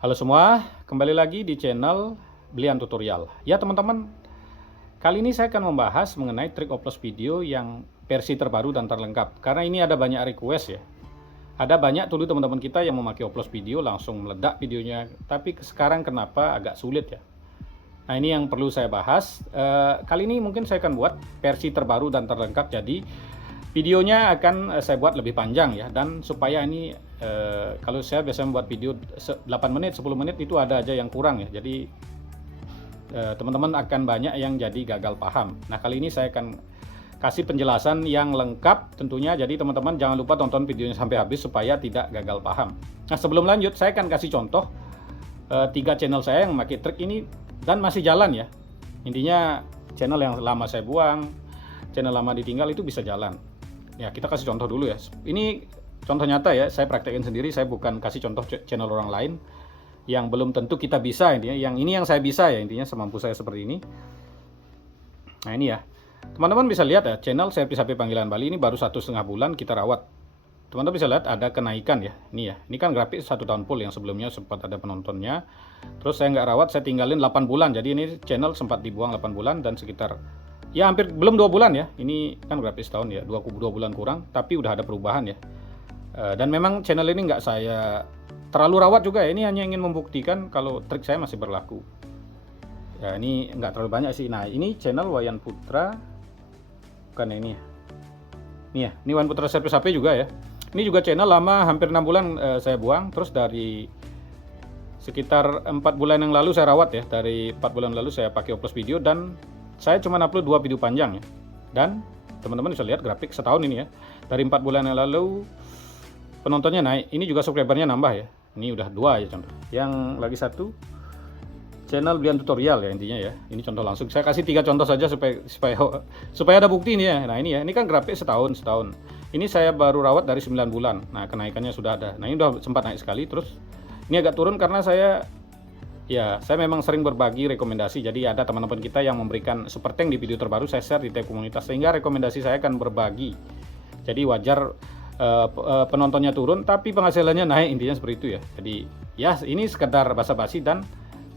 Halo semua, kembali lagi di channel Blian Tutorial. Ya teman-teman, kali ini saya akan membahas mengenai trik upload video yang versi terbaru dan terlengkap. Karena ini ada banyak request ya. Ada banyak dulu teman-teman kita yang memakai upload video langsung meledak videonya. Tapi sekarang kenapa agak sulit ya? Nah ini yang perlu saya bahas. Kali ini mungkin saya akan buat versi terbaru dan terlengkap. Jadi videonya akan saya buat lebih panjang ya, dan supaya ini kalau saya biasanya membuat video 8 menit 10 menit itu ada aja yang kurang ya, jadi teman-teman akan banyak yang jadi gagal paham. Nah kali ini saya akan kasih penjelasan yang lengkap tentunya, jadi teman-teman jangan lupa tonton videonya sampai habis supaya tidak gagal paham. Nah sebelum lanjut saya akan kasih contoh 3 channel saya yang memakai trik ini dan masih jalan ya. Intinya channel yang lama saya buang, channel lama ditinggal itu bisa jalan. Ya kita kasih contoh dulu ya. Ini contoh nyata ya, saya praktekin sendiri, saya bukan kasih contoh channel orang lain yang belum tentu kita bisa intinya. Yang ini yang saya bisa ya, intinya semampu saya seperti ini. Nah ini ya, teman-teman bisa lihat ya, channel Servis HP Panggilan Bali ini baru 1,5 bulan kita rawat. Teman-teman bisa lihat ada kenaikan ya, ini ya. Ini kan grafik 1 tahun full, yang sebelumnya sempat ada penontonnya. Terus saya nggak rawat, saya tinggalin 8 bulan. Jadi ini channel sempat dibuang 8 bulan dan sekitar ya hampir belum 2 bulan ya. Ini kan grafis tahun ya, 2 bulan kurang, tapi udah ada perubahan ya. Dan memang channel ini nggak saya terlalu rawat juga ya. Ini hanya ingin membuktikan kalau trik saya masih berlaku. Ya ini nggak terlalu banyak sih. Nah ini channel Wayan Putra, bukan ini ya. Ini Wayan Putra Servis HP juga ya. Ini juga channel lama, hampir 6 bulan saya buang. Terus dari sekitar 4 bulan yang lalu saya rawat ya. Dari 4 bulan lalu saya pakai upload video dan saya cuma upload 2 video panjang ya. Dan teman-teman bisa lihat grafik setahun ini ya. Dari 4 bulan yang lalu penontonnya naik. Ini juga subscribernya nambah ya. Ini udah 2 ya contoh. Yang lagi satu channel Blian Tutorial ya intinya ya. Ini contoh langsung. Saya kasih 3 contoh saja supaya ada bukti ini ya. Nah ini ya. Ini kan grafik setahun. Ini saya baru rawat dari 9 bulan. Nah kenaikannya sudah ada. Nah ini udah sempat naik sekali. Terus ini agak turun karena saya memang sering berbagi rekomendasi. Jadi ada teman-teman kita yang memberikan super thank di video terbaru, saya share di tab komunitas, sehingga rekomendasi saya akan berbagi. Jadi wajar penontonnya turun tapi penghasilannya naik, intinya seperti itu ya. Jadi ya ini sekedar basa-basi dan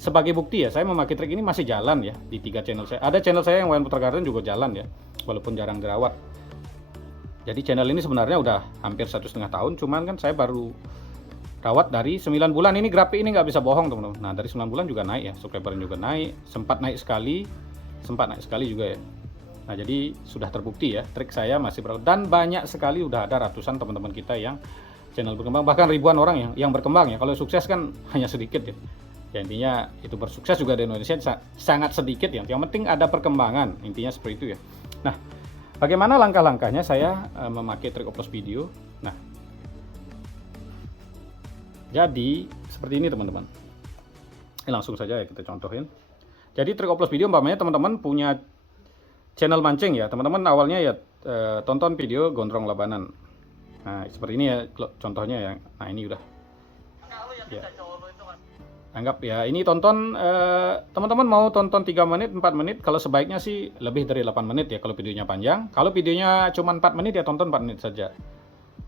sebagai bukti ya, saya memakai trik ini masih jalan ya di 3 channel saya. Ada channel saya yang Wayan Putra Garden juga jalan ya, walaupun jarang dirawat. Jadi channel ini sebenarnya udah hampir 1,5 tahun, cuman kan saya baru rawat dari 9 bulan. Ini grafik ini nggak bisa bohong teman-teman. Nah dari 9 bulan juga naik ya, subscribernya juga naik, sempat naik sekali juga ya. Nah jadi sudah terbukti ya, trik saya masih berlaku. Dan banyak sekali, udah ada ratusan teman-teman kita yang channel berkembang, bahkan ribuan orang yang berkembang ya. Kalau sukses kan hanya sedikit ya. Ya intinya itu bersukses juga di Indonesia sangat sedikit ya. Yang penting ada perkembangan, intinya seperti itu ya. Nah bagaimana langkah-langkahnya saya memakai trik upload video. Nah jadi seperti ini teman-teman. Langsung saja ya kita contohin. Jadi trik upload video umpamanya teman-teman punya channel mancing ya. Teman-teman awalnya ya tonton video gondrong labanan. Nah seperti ini ya contohnya ya. Nah ini udah. Ya. Anggap ya ini tonton, teman-teman mau tonton 3 menit 4 menit. Kalau sebaiknya sih lebih dari 8 menit ya kalau videonya panjang. Kalau videonya cuma 4 menit ya tonton 4 menit saja.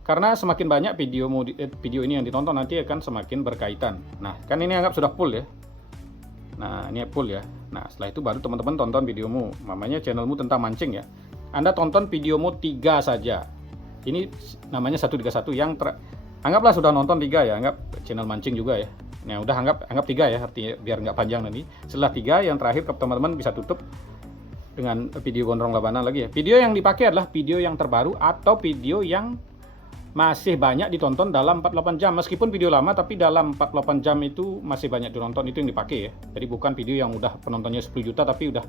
Karena semakin banyak video ini yang ditonton nanti akan semakin berkaitan. Nah kan ini anggap sudah full ya. Nah ini full ya. Nah setelah itu baru teman-teman tonton videomu, namanya channelmu tentang mancing ya. Anda tonton videomu 3 saja. Ini namanya 131 yang anggaplah sudah nonton 3 ya, anggap channel mancing juga ya. Nah udah anggap 3 ya, artinya biar nggak panjang nanti. Setelah 3 yang terakhir teman-teman bisa tutup dengan video gondrong labanan lagi ya. Video yang dipakai adalah video yang terbaru atau video yang masih banyak ditonton dalam 48 jam. Meskipun video lama tapi dalam 48 jam itu masih banyak ditonton, itu yang dipakai ya. Jadi bukan video yang udah penontonnya 10 juta tapi udah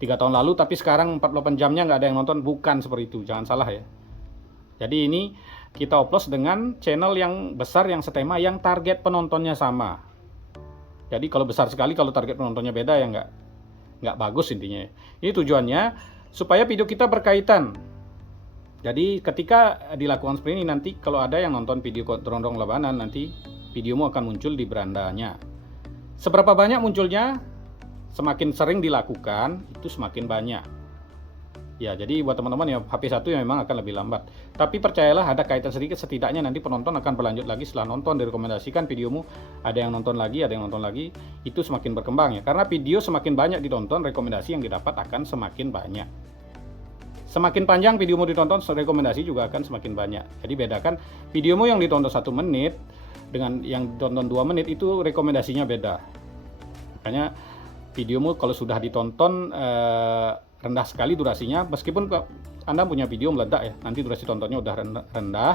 3 tahun lalu tapi sekarang 48 jamnya nggak ada yang nonton, bukan seperti itu, jangan salah ya. Jadi ini kita upload dengan channel yang besar, yang setema, yang target penontonnya sama. Jadi kalau besar sekali, kalau target penontonnya beda ya nggak bagus intinya. Ini tujuannya supaya video kita berkaitan. Jadi ketika dilakukan seperti ini, nanti kalau ada yang nonton video gondrong labanan, nanti videomu akan muncul di berandanya. Seberapa banyak munculnya, semakin sering dilakukan itu semakin banyak. Ya, jadi buat teman-teman ya HP 1 yang memang akan lebih lambat. Tapi percayalah ada kaitan sedikit, setidaknya nanti penonton akan berlanjut lagi setelah nonton, direkomendasikan videomu, ada yang nonton lagi, itu semakin berkembang ya. Karena video semakin banyak ditonton, rekomendasi yang didapat akan semakin banyak. Semakin panjang videomu ditonton, rekomendasi juga akan semakin banyak. Jadi bedakan videomu yang ditonton 1 menit dengan yang ditonton 2 menit itu rekomendasinya beda. Makanya videomu kalau sudah ditonton rendah sekali durasinya, meskipun Anda punya video meledak ya, nanti durasi tontonnya udah rendah,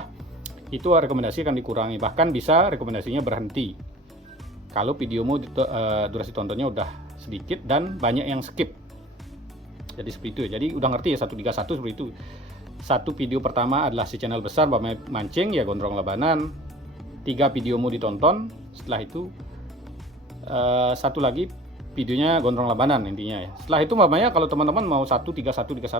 itu rekomendasi akan dikurangi, bahkan bisa rekomendasinya berhenti kalau videomu durasi tontonnya udah sedikit dan banyak yang skip. Jadi seperti itu ya. Jadi udah ngerti ya 131 seperti itu. Satu video pertama adalah si channel besar mancing ya, gondrong labanan. 3 videomu ditonton, setelah itu satu lagi videonya gondrong labanan intinya ya. Setelah itu mamanya kalau teman-teman mau 131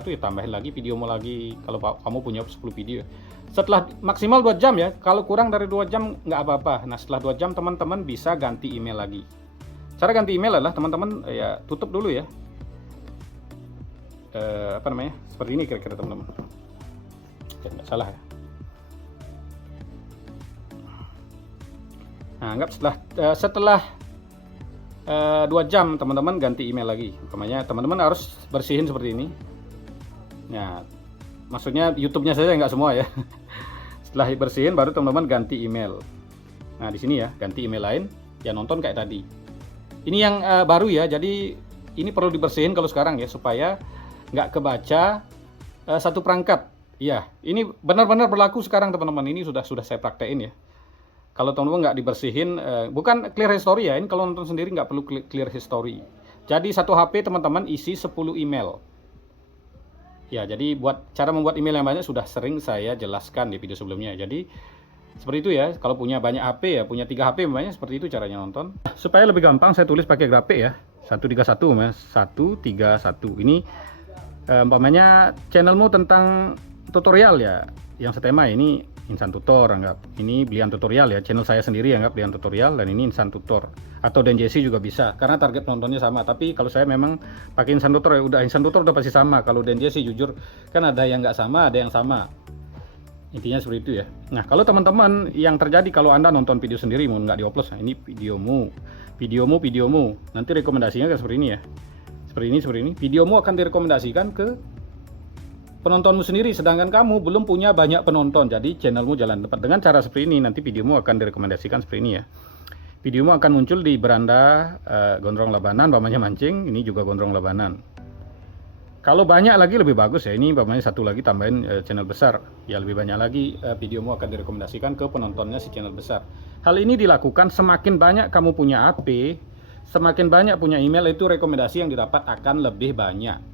ya tambahin lagi videomu lagi kalau kamu punya 10 video. Setelah maksimal 2 jam ya. Kalau kurang dari 2 jam nggak apa-apa. Nah, setelah 2 jam teman-teman bisa ganti email lagi. Cara ganti email adalah teman-teman ya tutup dulu ya. Seperti ini kira-kira teman-teman. Nggak salah ya. Nah, anggap setelah 2 jam teman-teman ganti email lagi. Umpamanya teman-teman harus bersihin seperti ini. Nah, maksudnya YouTube-nya saja nggak semua ya. Setelah bersihin baru teman-teman ganti email. Nah, di sini ya, ganti email lain, ya nonton kayak tadi. Ini yang baru ya, jadi ini perlu dibersihin kalau sekarang ya, supaya nggak kebaca satu perangkat. Iya, ini benar-benar berlaku sekarang teman-teman. Ini sudah saya praktein ya. Kalau teman-teman nggak dibersihin, bukan clear history ya, ini kalau nonton sendiri nggak perlu clear history. Jadi satu HP teman-teman isi 10 email. Ya, jadi cara membuat email yang banyak sudah sering saya jelaskan di video sebelumnya. Jadi seperti itu ya, kalau punya banyak HP ya, punya 3 HP banyak seperti itu caranya nonton. Supaya lebih gampang saya tulis pakai grafik ya, 131 mas, 131. Ini umpamanya channelmu tentang tutorial ya, yang setema ini Insan Tutor, anggap ini Blian Tutorial ya, channel saya sendiri anggap Blian Tutorial, dan ini Insan Tutor atau Dan Jesse juga bisa karena target penontonnya sama. Tapi kalau saya memang pakai Insan Tutor ya, udah Insan Tutor udah pasti sama. Kalau Dan Jesse jujur kan ada yang nggak sama, ada yang sama, intinya seperti itu ya. Nah, kalau teman-teman yang terjadi kalau Anda nonton video sendiri mau nggak diupload, nah ini videomu nanti rekomendasinya kan seperti ini ya, seperti ini videomu akan direkomendasikan ke penontonmu sendiri, sedangkan kamu belum punya banyak penonton. Jadi channelmu jalan tepat dengan cara seperti ini, nanti videomu akan direkomendasikan seperti ini ya. Videomu akan muncul di beranda gondrong labanan, umpamanya mancing, ini juga gondrong labanan. Kalau banyak lagi lebih bagus ya, ini umpamanya satu lagi tambahin channel besar, ya lebih banyak lagi videomu akan direkomendasikan ke penontonnya si channel besar. Hal ini dilakukan semakin banyak kamu punya HP, semakin banyak punya email, itu rekomendasi yang didapat akan lebih banyak.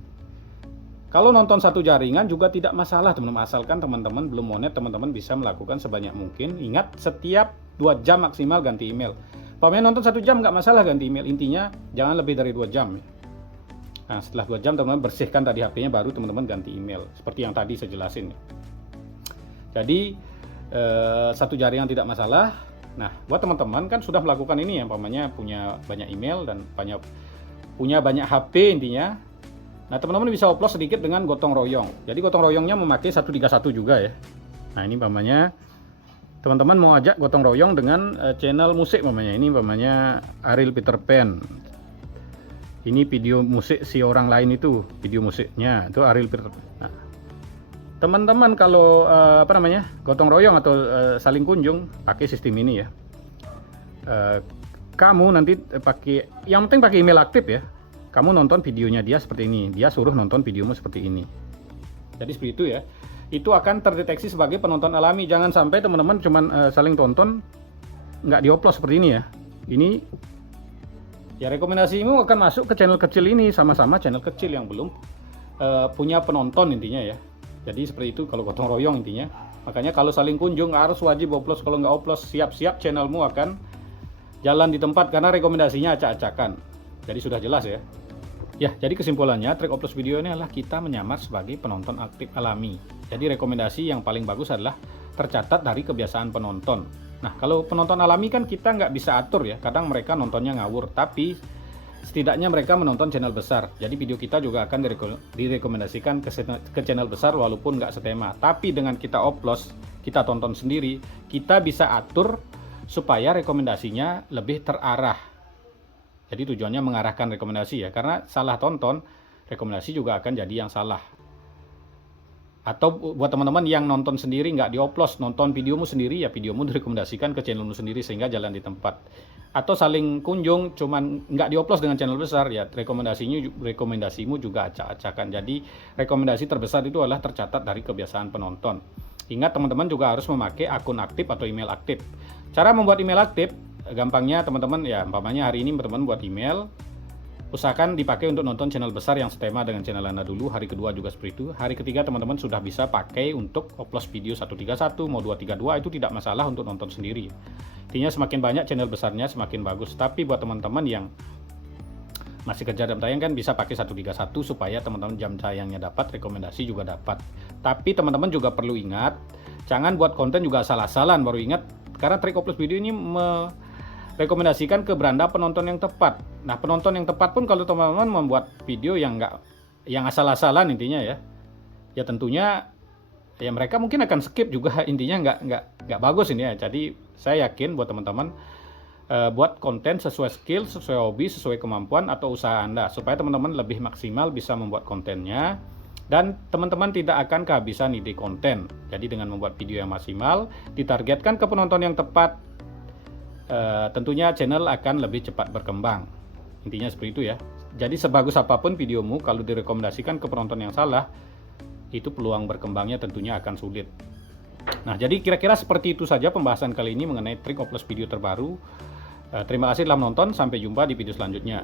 Kalau nonton satu jaringan juga tidak masalah teman-teman, asalkan teman-teman belum monet, teman-teman bisa melakukan sebanyak mungkin. Ingat, setiap 2 jam maksimal ganti email. Pokoknya nonton 1 jam nggak masalah ganti email, intinya jangan lebih dari 2 jam. Nah, setelah 2 jam teman-teman bersihkan tadi HP-nya, baru teman-teman ganti email seperti yang tadi saya jelasin. Jadi satu jaringan tidak masalah. Nah, buat teman-teman kan sudah melakukan ini ya, umpamanya punya banyak email dan punya banyak HP intinya. Nah, teman-teman bisa upload sedikit dengan gotong royong. Jadi gotong royongnya memakai 131 juga ya. Nah, ini umpamanya teman-teman mau ajak gotong royong dengan channel musik umpamanya. Ini umpamanya Ariel Peter Pan. Ini video musik si orang lain itu, video musiknya itu Ariel Peter Pan. Nah, teman-teman kalau gotong royong atau saling kunjung pakai sistem ini ya. Kamu nanti yang penting pakai email aktif ya. Kamu nonton videonya dia seperti ini, dia suruh nonton videomu seperti ini. Jadi seperti itu ya. Itu akan terdeteksi sebagai penonton alami. Jangan sampai teman-teman cuman saling tonton nggak diupload seperti ini ya. Ini ya rekomendasimu akan masuk ke channel kecil ini, sama-sama channel kecil yang belum punya penonton intinya ya. Jadi seperti itu kalau gotong royong intinya. Makanya kalau saling kunjung harus wajib upload. Kalau nggak upload, siap-siap channelmu akan jalan di tempat karena rekomendasinya acak-acakan. Jadi sudah jelas ya. Ya, jadi kesimpulannya trik upload video ini adalah kita menyamar sebagai penonton aktif alami. Jadi rekomendasi yang paling bagus adalah tercatat dari kebiasaan penonton. Nah, kalau penonton alami kan kita nggak bisa atur ya. Kadang mereka nontonnya ngawur. Tapi setidaknya mereka menonton channel besar. Jadi video kita juga akan direkomendasikan ke channel besar walaupun nggak setema. Tapi dengan kita oplos, kita tonton sendiri, kita bisa atur supaya rekomendasinya lebih terarah. Jadi tujuannya mengarahkan rekomendasi ya, karena salah tonton, rekomendasi juga akan jadi yang salah. Atau buat teman-teman yang nonton sendiri nggak dioplos, nonton videomu sendiri, ya videomu direkomendasikan ke channelmu sendiri sehingga jalan di tempat. Atau saling kunjung cuman nggak dioplos dengan channel besar, ya rekomendasimu juga acak-acakan. Jadi rekomendasi terbesar itu adalah tercatat dari kebiasaan penonton. Ingat teman-teman juga harus memakai akun aktif atau email aktif. Cara membuat email aktif, gampangnya teman-teman ya, umpamanya hari ini teman-teman buat email, usahakan dipakai untuk nonton channel besar yang setema dengan channel Anda dulu. Hari kedua juga seperti itu. Hari ketiga teman-teman sudah bisa pakai untuk upload video 131, mau 232, itu tidak masalah untuk nonton sendiri. Intinya semakin banyak channel besarnya semakin bagus. Tapi buat teman-teman yang masih kerja jam tayang kan bisa pakai 131 supaya teman-teman jam tayangnya dapat, rekomendasi juga dapat. Tapi teman-teman juga perlu ingat, jangan buat konten juga asal-asalan baru ingat, karena trik upload video ini rekomendasikan ke beranda penonton yang tepat. Nah, penonton yang tepat pun kalau teman-teman membuat video yang asal-asalan intinya ya tentunya ya mereka mungkin akan skip juga, intinya nggak bagus ini ya. Jadi saya yakin buat teman-teman buat konten sesuai skill, sesuai hobi, sesuai kemampuan atau usaha Anda supaya teman-teman lebih maksimal bisa membuat kontennya dan teman-teman tidak akan kehabisan ide konten. Jadi dengan membuat video yang maksimal, ditargetkan ke penonton yang tepat, tentunya channel akan lebih cepat berkembang. Intinya seperti itu ya. Jadi sebagus apapun videomu, kalau direkomendasikan ke penonton yang salah, itu peluang berkembangnya tentunya akan sulit. Nah, jadi kira-kira seperti itu saja pembahasan kali ini mengenai trik upload video terbaru. Terima kasih telah menonton, sampai jumpa di video selanjutnya.